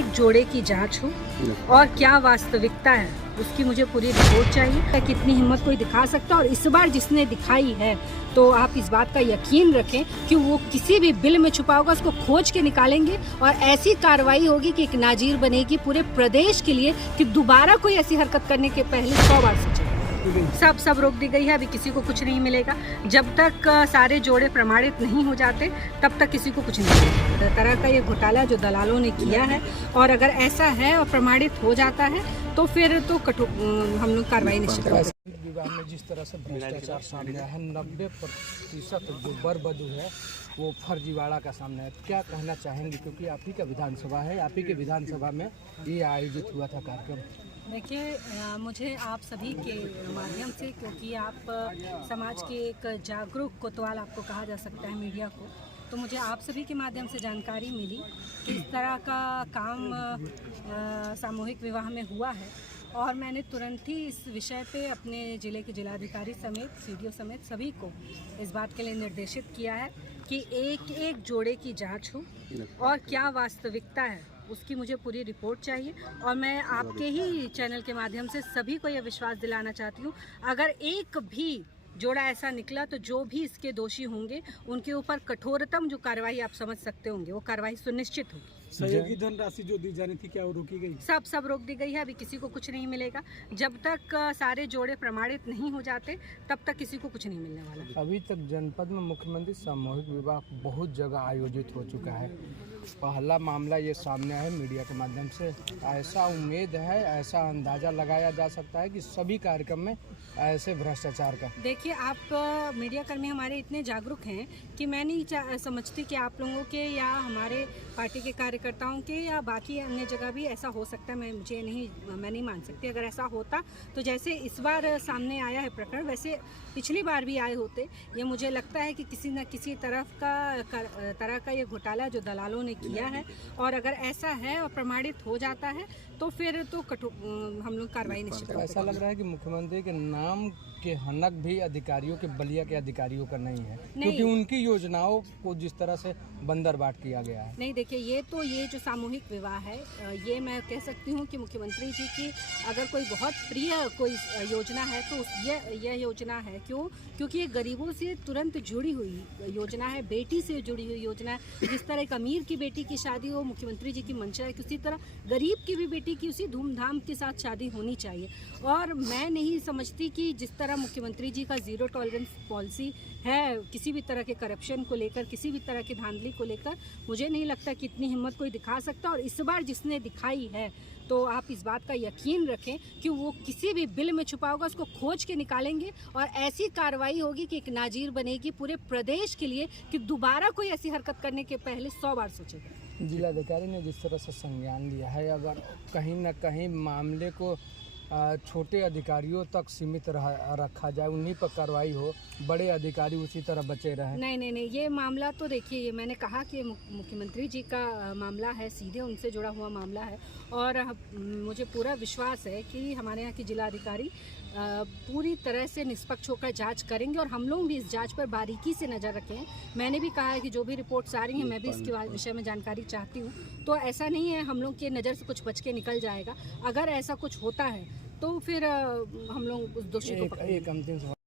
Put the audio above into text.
एक जोड़े की जांच हो और क्या वास्तविकता है उसकी मुझे पूरी रिपोर्ट चाहिए। कितनी हिम्मत कोई दिखा सकता है, और इस बार जिसने दिखाई है तो आप इस बात का यकीन रखें कि वो किसी भी बिल में छुपा होगा उसको खोज के निकालेंगे और ऐसी कार्रवाई होगी कि एक नाजीर बनेगी पूरे प्रदेश के लिए कि दोबारा कोई ऐसी हरकत करने के पहले 100 बार सोचे। सब रोक दी गई है, अभी किसी को कुछ नहीं मिलेगा। जब तक सारे जोड़े प्रमाणित नहीं हो जाते तब तक किसी को कुछ नहीं मिलेगा। तरह का ये घोटाला जो दलालों ने किया है, और अगर ऐसा है और प्रमाणित हो जाता है तो फिर तो हम लोग कार्रवाई निश्चित करेंगे। विवाह में जिस तरह से भ्रष्टाचार सामने आया है, 90% जो वर वधू है वो फर्जीवाड़ा का सामने है। क्या कहना चाहेंगे, क्योंकि आप ही का विधानसभा है, आप ही के विधानसभा में ये आयोजित हुआ था कार्यक्रम? देखिए, मुझे आप सभी के माध्यम से, क्योंकि आप समाज के एक जागरूक कोतवाल आपको कहा जा सकता है, मीडिया को, तो मुझे आप सभी के माध्यम से जानकारी मिली कि इस तरह का काम सामूहिक विवाह में हुआ है, और मैंने तुरंत ही इस विषय पे अपने ज़िले के जिलाधिकारी समेत सीडीओ समेत सभी को इस बात के लिए निर्देशित किया है कि एक एक जोड़े की जांच हो और क्या वास्तविकता है उसकी मुझे पूरी रिपोर्ट चाहिए। और मैं आपके ही चैनल के माध्यम से सभी को यह विश्वास दिलाना चाहती हूँ, अगर एक भी जोड़ा ऐसा निकला तो जो भी इसके दोषी होंगे उनके ऊपर कठोरतम जो कार्रवाई आप समझ सकते होंगे वो कार्रवाई सुनिश्चित होगी। सहयोगी धनराशि जो दी जानी थी, क्या वो रोकी गई? सब रोक दी गई है, अभी किसी को कुछ नहीं मिलेगा। जब तक सारे जोड़े प्रमाणित नहीं हो जाते तब तक किसी को कुछ नहीं मिलने वाला। अभी तक जनपद में मुख्यमंत्री सामूहिक विवाह बहुत जगह आयोजित हो चुका है, पहला मामला ये सामने है मीडिया के माध्यम से। ऐसा उम्मीद है, ऐसा अंदाजा लगाया जा सकता है कि सभी कार्यक्रम में ऐसे भ्रष्टाचार का। देखिए, आप मीडिया कर्मी हमारे इतने जागरूक हैं कि मैं नहीं समझती कि आप लोगों के या हमारे पार्टी के कार्यकर्ताओं के या बाकी अन्य जगह भी ऐसा हो सकता है। मैं नहीं मान सकती। अगर ऐसा होता तो जैसे इस बार सामने आया है प्रकरण, वैसे पिछली बार भी आए होते। ये मुझे लगता है कि किसी न किसी तरह का ये घोटाला जो दलालों ने किया है, और अगर ऐसा है और प्रमाणित हो जाता है तो फिर तो हम लोग कार्रवाई निश्चित करेंगे। ऐसा लग रहा है कि मुख्यमंत्री के नाम के हनक भी अधिकारियों के, बलिया के अधिकारियों का नहीं है, क्योंकि उनकी योजनाओं को जिस तरह से बंदरबाट किया गया है। नहीं, देखिए, ये जो सामूहिक विवाह है, ये मैं कह सकती हूँ कि मुख्यमंत्री जी की अगर कोई बहुत प्रिय कोई योजना है तो यह योजना है। क्योंकि ये गरीबों से तुरंत जुड़ी हुई योजना है, बेटी से जुड़ी हुई योजना है। जिस तरह एक अमीर की बेटी की शादी हो, मुख्यमंत्री जी की मंशा है कि उसी तरह गरीब की भी बेटी की उसी धूमधाम के साथ शादी होनी चाहिए। और मैं नहीं समझती कि जिस तरह मुख्यमंत्री जी का जीरो टॉलरेंस पॉलिसी है किसी भी तरह के करप्शन को लेकर, किसी भी तरह की धांधली को लेकर, मुझे नहीं लगता कि इतनी हिम्मत कोई दिखा सकता। और इस बार जिसने दिखाई है तो आप इस बात का यकीन रखें कि वो किसी भी बिल में छुपा होगा उसको खोज के निकालेंगे, और ऐसी कार्रवाई होगी कि एक नाजीर बनेगी पूरे प्रदेश के लिए कि दोबारा कोई ऐसी हरकत करने के पहले 100 बार सोचेगा। जिलाधिकारी ने जिस तरह से संज्ञान लिया है, अगर कहीं न कहीं मामले को छोटे अधिकारियों तक सीमित रखा जाए, उन्हीं पर कार्रवाई हो, बड़े अधिकारी उसी तरह बचे रहें। नहीं, ये मामला तो देखिए, ये मैंने कहा कि मुख्यमंत्री जी का मामला है, सीधे उनसे जुड़ा हुआ मामला है, और मुझे पूरा विश्वास है कि हमारे यहाँ की जिलाधिकारी पूरी तरह से निष्पक्ष होकर जांच करेंगे, और हम लोग भी इस जांच पर बारीकी से नज़र रखें। मैंने भी कहा है कि जो भी रिपोर्ट्स आ रही हैं मैं भी इसके विषय में जानकारी चाहती हूँ। तो ऐसा नहीं है हम लोग की नज़र से कुछ बच के निकल जाएगा। अगर ऐसा कुछ होता है तो फिर हम लोग उस दोषी को पकड़ेंगे।